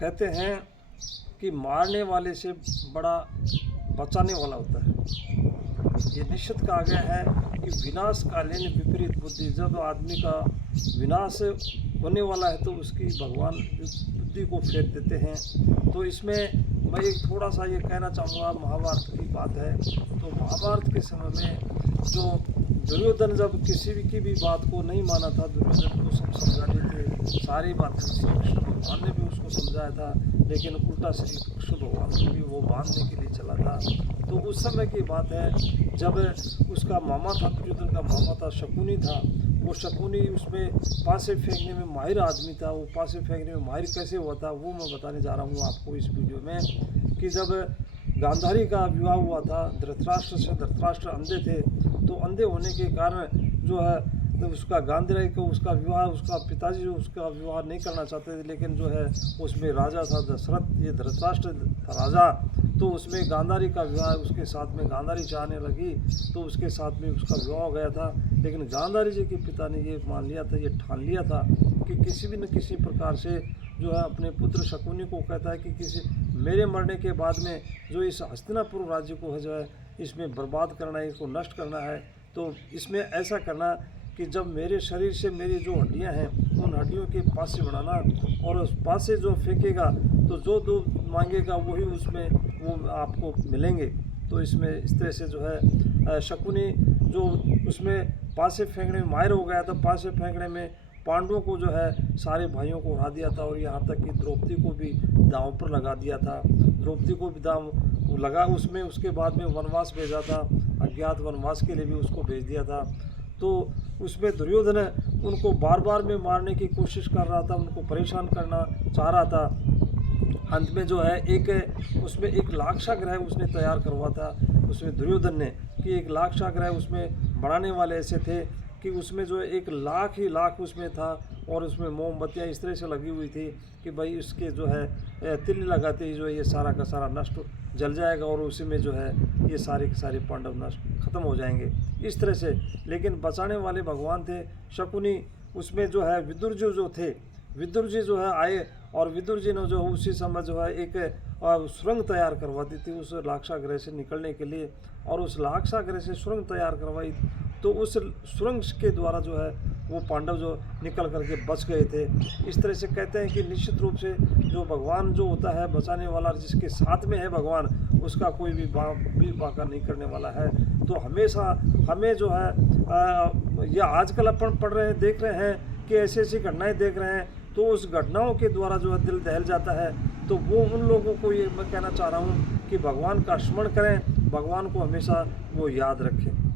कहते हैं कि मारने वाले से बड़ा बचाने वाला होता है। ये निश्चित कहा गया है कि विनाशकालीन विपरीत बुद्धि, जब आदमी का विनाश होने वाला है तो उसकी भगवान बुद्धि को फेर देते हैं। तो इसमें मैं एक थोड़ा सा ये कहना चाहूँगा, महाभारत की बात है। तो महाभारत के समय में जो दुर्योधन जब किसी की भी बात को नहीं माना था, दुर्योधन को सब समझाने थे, सारी बातें श्री कृष्ण भगवान ने भी उसको समझाया था, लेकिन उल्टा श्री कृष्ण भगवान को भी वो बांधने के लिए चला था। तो उस समय की बात है जब उसका मामा था, दुर्योधन का मामा था, शकुनी था। वो शकुनी उसमें पासे फेंकने में माहिर आदमी था। वो पासे फेंकने में माहिर कैसे हुआ था वो मैं बताने जा रहा हूँ आपको इस वीडियो में। कि जब गांधारी का विवाह हुआ था धृतराष्ट्र से, धृतराष्ट्र अंधे थे, तो अंधे होने के कारण जो है तो उसका गांधारी को उसका विवाह, उसका पिताजी जो उसका विवाह नहीं करना चाहते थे, लेकिन जो है उसमें राजा था दशरथ, ये धृतराष्ट्र था राजा। तो उसमें गांधारी का विवाह उसके साथ में गांधारी चाहने लगी, तो उसके साथ में उसका विवाह हो गया था। लेकिन गांधारी जी के पिता ने ये मान लिया था, ये ठान लिया था कि किसी भी न किसी प्रकार से जो है अपने पुत्र शकुनी को कहता है कि किसी मेरे मरने के बाद में जो इस हस्तिनापुर राज्य को है जो है इसमें बर्बाद करना है, इसको नष्ट करना है। तो इसमें ऐसा करना कि जब मेरे शरीर से मेरी जो हड्डियां हैं उन हड्डियों के पासे बनाना, और उस पासे जो फेंकेगा तो जो दो मांगेगा वही उसमें वो आपको मिलेंगे। तो इसमें इस तरह से जो है शकुनी जो उसमें पासे फेंकने में माहिर हो गया था, पासे फेंकने में पांडवों को जो है सारे भाइयों को हरा दिया था, और यहाँ तक कि द्रौपदी को भी दांव पर लगा दिया था। द्रौपदी को भी दांव लगा उसमें, उसके बाद में वनवास भेजा था, अज्ञात वनवास के लिए भी उसको भेज दिया था। तो उसमें दुर्योधन उनको बार बार में मारने की कोशिश कर रहा था, उनको परेशान करना चाह रहा था। अंत में जो है एक उसमें एक लाक्षागृह उसने तैयार करवा था उसमें दुर्योधन ने, कि एक लाक्षागृह उसमें बनाने वाले ऐसे थे कि उसमें जो 1,00,000 ही लाख उसमें था, और उसमें मोमबत्तियाँ इस तरह से लगी हुई थी कि भाई इसके जो है तिल लगाते ही जो है ये सारा का सारा नष्ट जल जाएगा, और उसी में जो है ये सारे के सारे पांडव नष्ट खत्म हो जाएंगे इस तरह से। लेकिन बचाने वाले भगवान थे शकुनी। उसमें जो है विदुर जी जो थे, विदुर जी जो है आए, और विदुर जी ने जो उसी समय जो है एक सुरंग तैयार करवा दी थी उस लाक्षागृह से निकलने के लिए, और उस लाक्षागृह से सुरंग तैयार करवाई। तो उस सुरंग के द्वारा जो है वो पांडव जो निकल करके बच गए थे। इस तरह से कहते हैं कि निश्चित रूप से जो भगवान जो होता है बचाने वाला, जिसके साथ में है भगवान, उसका कोई भी बाका नहीं करने वाला है। तो हमेशा हमें जो है ये आजकल अपन पढ़ रहे हैं, देख रहे हैं कि ऐसी ऐसी घटनाएं देख रहे हैं, तो उस घटनाओं के द्वारा जो है दिल दहल जाता है। तो वो उन लोगों को ये मैं कहना चाह रहा हूँ कि भगवान का स्मरण करें, भगवान को हमेशा वो याद रखें।